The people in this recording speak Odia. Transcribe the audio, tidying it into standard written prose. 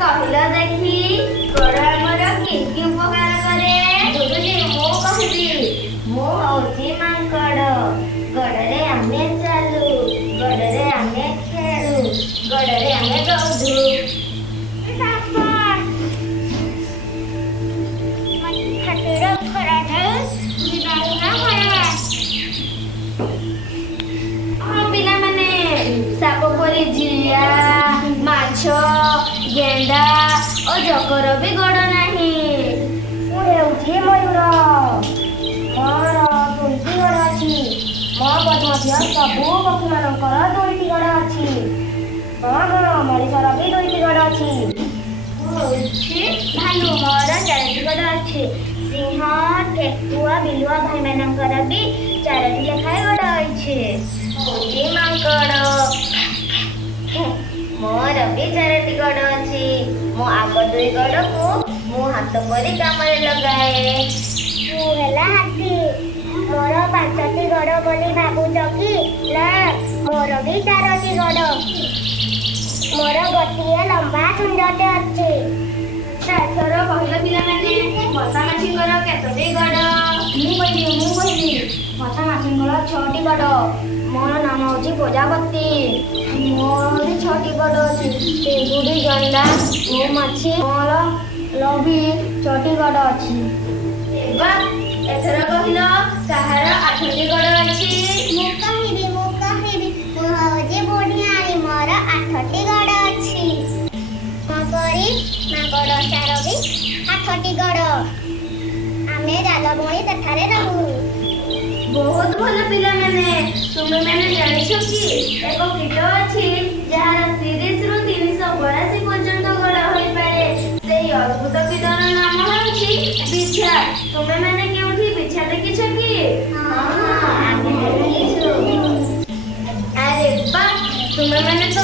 କହିଲ ଦେଖି ଗୋଡ଼ ଆମର କି କି ଉପକାର କରେ? ଦୁଦୁଲି ମୁଁ କହିବି। ମୁଁ ହଉଛି ମାଙ୍କଡ଼। ଗୋଡ଼ରେ ଆମେ ଚାଲୁ, ଗୋଡ଼ରେ ଆମେ ଖେଳୁ, ଗୋଡ଼ରେ ଆମେ ଦୌଡୁ। ଛାତିର ଖରାରେ ବିଦାୟ ଖରା। ହଁ ପିଲାମାନେ, ସାପ ପରି ଜିଆ, ମାଛ, ଗେଣ୍ଡା ଓ ଜକର ବି ଗୋଡ଼ ନାହିଁ। ମୁଁ ହେଉଛି ମୟୂର। ମୋର ଦୁଇଟି ଗୋଡ଼ ଅଛି। ମୋ ପରି ମଧ୍ୟ ସବୁ ପକ୍ଷୀମାନଙ୍କର ଦୁଇଟି ଗୋଡ଼ ଅଛି। ମଣିଷର ବି ଦୁଇଟି ଗୋଡ଼ ଅଛି। ମୁଁ ହଉଛି ଭାଲୁ, ମୋର 4ଟି ଗୋଡ଼ ଅଛି। ସିଂହ, ଠେକୁଆ, ବିଲୁଆ ଭାଇମାନଙ୍କର ବି 4ଟି ଲେଖାଏଁ ଗୋଡ଼ ଅଛି। ହଉଛି ମାଙ୍କଡ଼, ମୋର ବି 4ଟି ଗୋଡ଼ ଅଛି। ମୋ ଆଗ 2 ଗୋଡ଼କୁ ମୁଁ ହାତ ପରି କାମରେ ଲଗାଏ। ମୁଁ ହେଲା ହାତୀ। ମୋର 5ଟି ଗୋଡ଼ ବୋଲି ଭାବୁଛ କି? ନା, ମୋର ବି 4ଟି ଗୋଡ଼। ମୋର ଗୋଟିଏ ଲମ୍ବା ଶୁଣ୍ଢଟେ ଅଛି। ଏଥର କହିଲ ପିଲାମାନେ, ମଶା ମାଛିଙ୍କର କେତୋଟି ଗୋଡ଼? ମୁଁ କହିବି। ମଶା ମାଛିଙ୍କର 6ଟି ଗୋଡ଼। ମୋର ନାମ ହେଉଛି ପ୍ରଜାପତି। ମୋର ବି 6ଟି ଗୋଡ଼ ଅଛି। ଚିଙ୍ଗୁଡ଼ି, ଗଣ୍ଡା, ମହୁମାଛି, ମୋର ବି 6ଟି ଗୋଡ଼ ଅଛି। ଏଥର କହିଲ କାହାର 8ଟି ଗୋଡ଼ ଅଛି? ମୁଁ କହିବି। ମୁଁ ହେଉଛି ବୁଢ଼ିଆଣୀ। ମୋର 8ଟି ଗୋଡ଼ ଅଛି। ମଗରି ମାଙ୍କଡ଼ଟାର ବି 8ଟି ଗୋଡ଼। ଆମେ ଜାଲ ବୁଣି ସେଠାରେ ରହୁ। ବହୁତ ଭଲ ପିଲାମାନେ, ତୁମେମାନେ ଜାଣିଛ କି ଏକ କୀଟ ଅଛି ଯାହାର 30ରୁ 382 ପର୍ଯ୍ୟନ୍ତ ଗୋଡ଼ ହୋଇପାରେ? ସେହି ଅଦ୍ଭୁତ କୀଟର ନାମ ହେଉଛି ବିଛା। ତୁମେମାନେ କେଉଁଠି ବିଛା ଦେଖିଛ କି? ହଁ, ଆମେ ଦେଖିଛୁ। ଆରେ ବା, ତୁମେମାନେ ତ